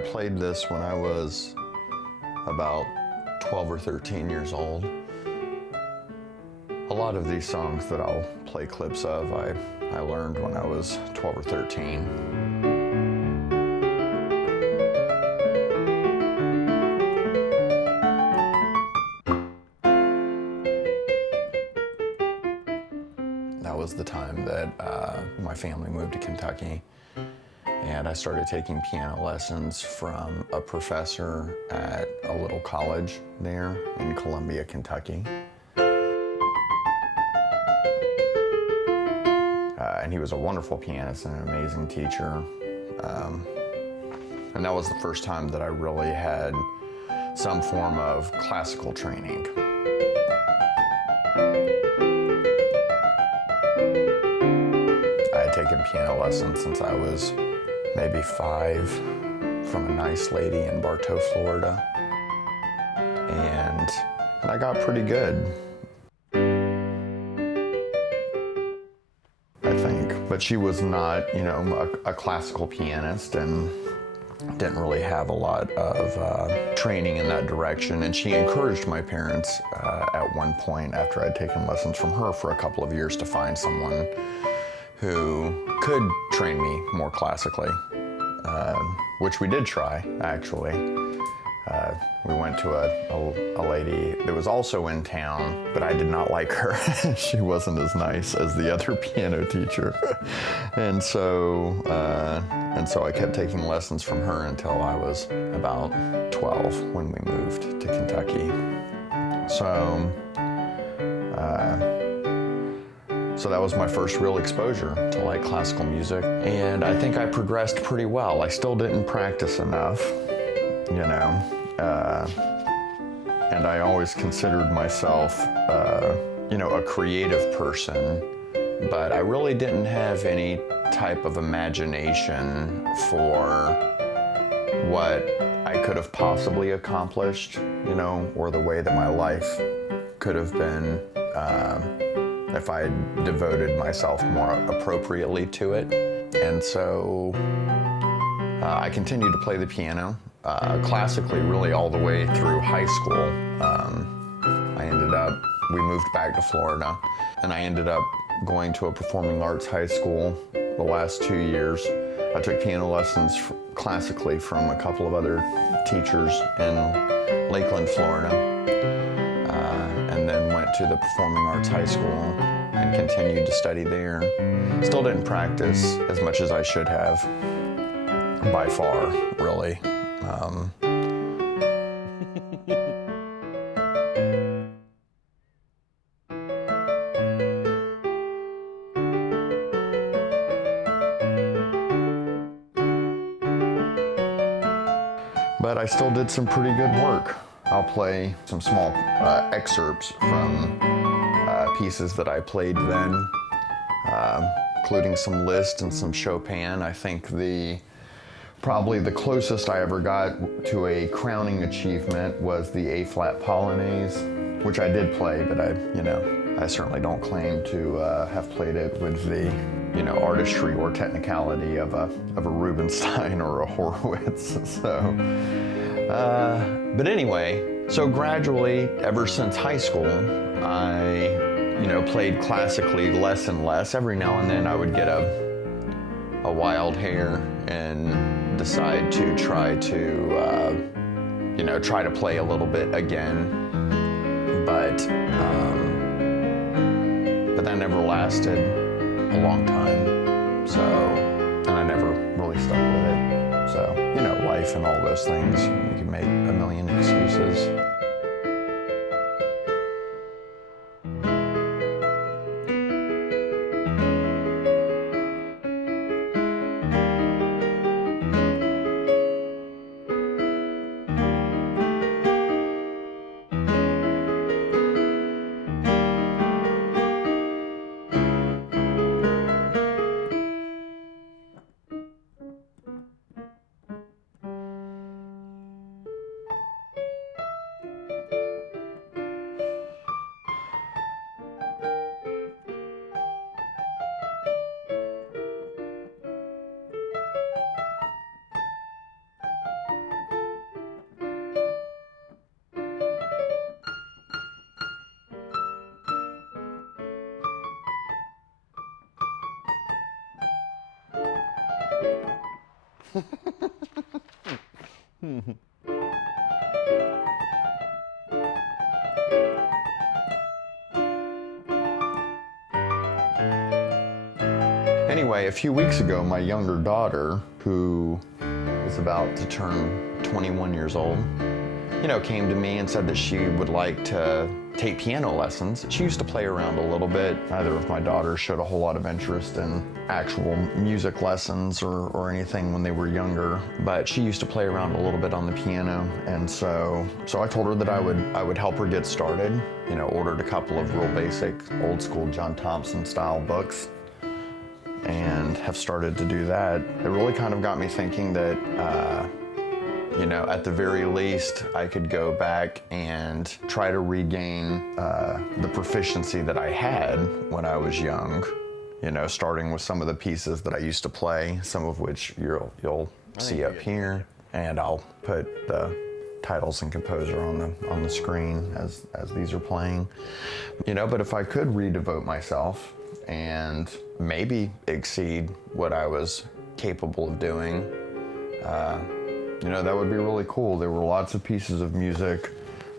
I played this when I was about 12 or 13 years old. A lot of these songs that I'll play clips of, I learned when I was 12 or 13. That was the time that my family moved to Kentucky, and I started taking piano lessons from a professor at a little college there in Columbia, Kentucky. And he was a wonderful pianist and an amazing teacher. And that was the first time that I really had some form of classical training. I had taken piano lessons since I was maybe 5 from a nice lady in Bartow, Florida. And I got pretty good, I think. But she was not, you know, a classical pianist and didn't really have a lot of training in that direction. And she encouraged my parents at one point, after I'd taken lessons from her for a couple of years, to find someone who could train me more classically, which we did try, actually. We went to a lady that was also in town, but I did not like her. She wasn't as nice as the other piano teacher. And so I kept taking lessons from her until I was about 12 when we moved to Kentucky. So that was my first real exposure to like classical music. And I think I progressed pretty well. I still didn't practice enough, you know. And I always considered myself, you know, a creative person, but I really didn't have any type of imagination for what I could have possibly accomplished, you know, or the way that my life could have been if I had devoted myself more appropriately to it. And so I continued to play the piano classically really all the way through high school. We moved back to Florida, and I ended up going to a performing arts high school the last 2 years. I took piano lessons classically from a couple of other teachers in Lakeland, Florida, and then went to the performing arts high school and continued to study there. Still didn't practice as much as I should have, by far, really. But I still did some pretty good work. I'll play some small excerpts from pieces that I played then, including some Liszt and some Chopin. I think probably the closest I ever got to a crowning achievement was the A-flat Polonaise, which I did play, but I certainly don't claim to have played it with the, you know, artistry or technicality of a Rubinstein or a Horowitz. So, but anyway, so gradually, ever since high school, I, you know, played classically less and less. Every now and then I would get a wild hair and decide to try to play a little bit again. But that never lasted a long time. So, and I never really stuck with it. So, you know, life and all those things, you can make a million excuses. Anyway, a few weeks ago, my younger daughter, who is about to turn 21 years old, came to me and said that she would like to take piano lessons. She used to play around a little bit. Neither of my daughters showed a whole lot of interest in actual music lessons or anything when they were younger, but she used to play around a little bit on the piano, and so I told her that I would help her get started. Ordered a couple of real basic, old school John Thompson style books, and have started to do that. It really kind of got me thinking that, at the very least, I could go back and try to regain the proficiency that I had when I was young, starting with some of the pieces that I used to play, some of which you'll see up here, and I'll put the titles and composer on the screen as these are playing. But if I could redevote myself and maybe exceed what I was capable of doing, that would be really cool. There were lots of pieces of music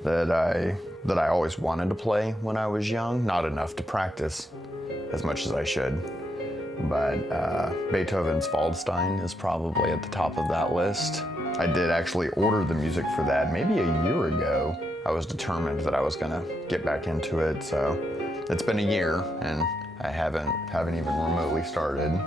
that I always wanted to play when I was young, not enough to practice as much as I should. But Beethoven's Waldstein is probably at the top of that list. I did actually order the music for that maybe a year ago. I was determined that I was gonna get back into it, so it's been a year and I haven't even remotely started.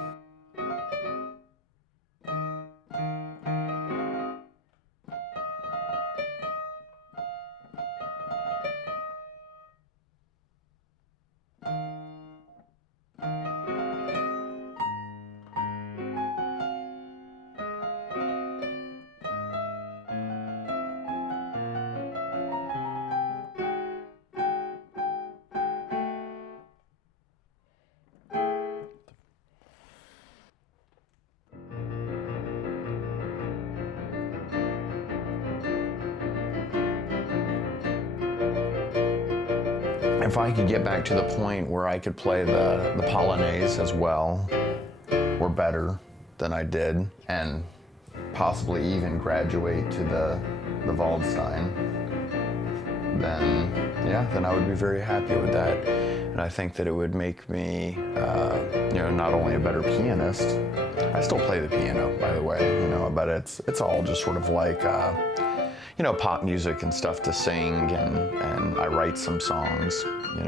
If I could get back to the point where I could play the Polonaise as well, or better than I did, and possibly even graduate to the Waldstein, then I would be very happy with that. And I think that it would make me, not only a better pianist. I still play the piano, by the way, but it's all just sort of like, pop music and stuff to sing, and I write some songs, you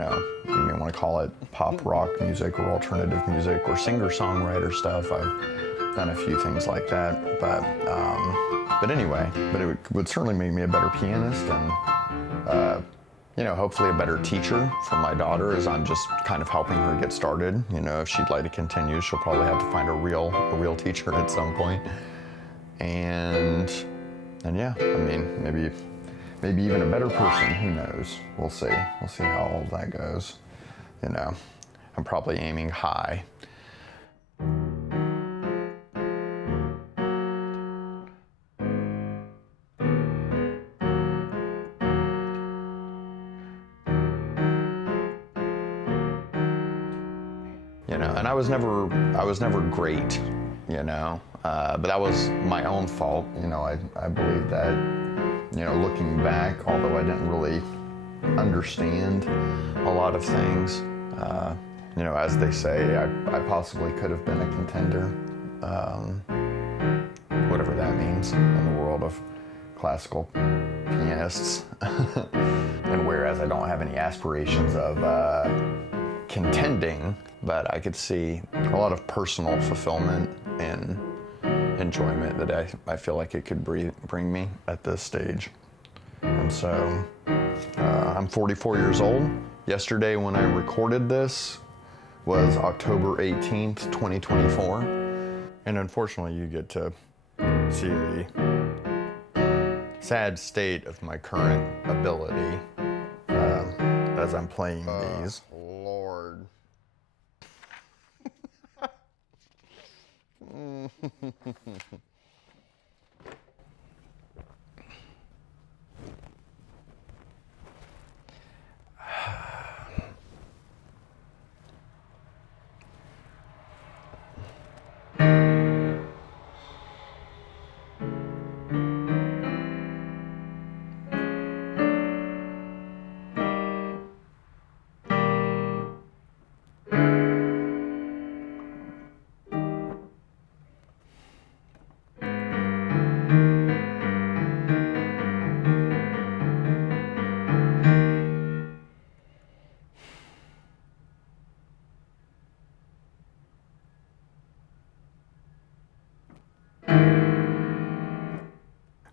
may want to call it pop rock music or alternative music or singer-songwriter stuff. I've done a few things like that, but anyway, it would certainly make me a better pianist and, hopefully a better teacher for my daughter, as I'm just kind of helping her get started. If she'd like to continue, she'll probably have to find a real teacher at some point. And yeah, maybe even a better person, who knows? We'll see how all that goes. I'm probably aiming high. And I was never great, but that was my own fault. I believe that, looking back, although I didn't really understand a lot of things, as they say, I possibly could have been a contender, whatever that means in the world of classical pianists. And whereas I don't have any aspirations of contending, but I could see a lot of personal fulfillment and enjoyment that I feel like it could bring me at this stage. And so I'm 44 years old. Yesterday when I recorded this was October 18th, 2024. And unfortunately you get to see the sad state of my current ability as I'm playing these. Lord.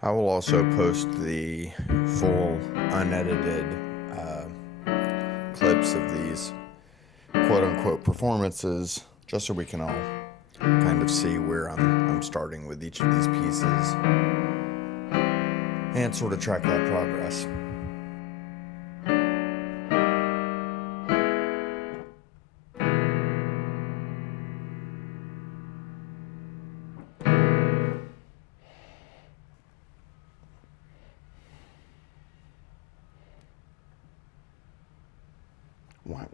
I will also post the full unedited clips of these quote-unquote performances, just so we can all kind of see where I'm starting with each of these pieces and sort of track that progress.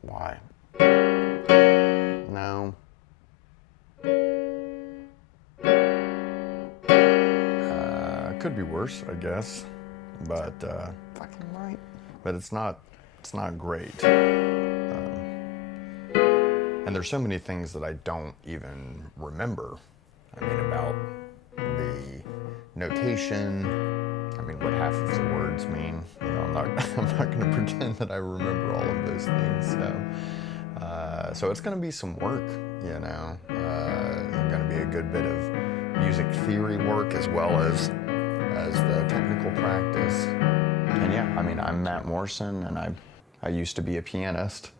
Why? No. Could be worse, I guess, but fucking right. But it's not great. And there's so many things that I don't even remember. I mean, about the notation. I mean, what half of the words mean. You know, I'm not going to pretend that I remember all of those things. So it's going to be some work. You know, going to be a good bit of music theory work as well as the technical practice. And yeah, I mean, I'm Matt Morrison, and I used to be a pianist.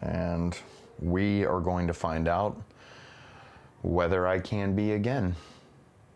And we are going to find out whether I can be again.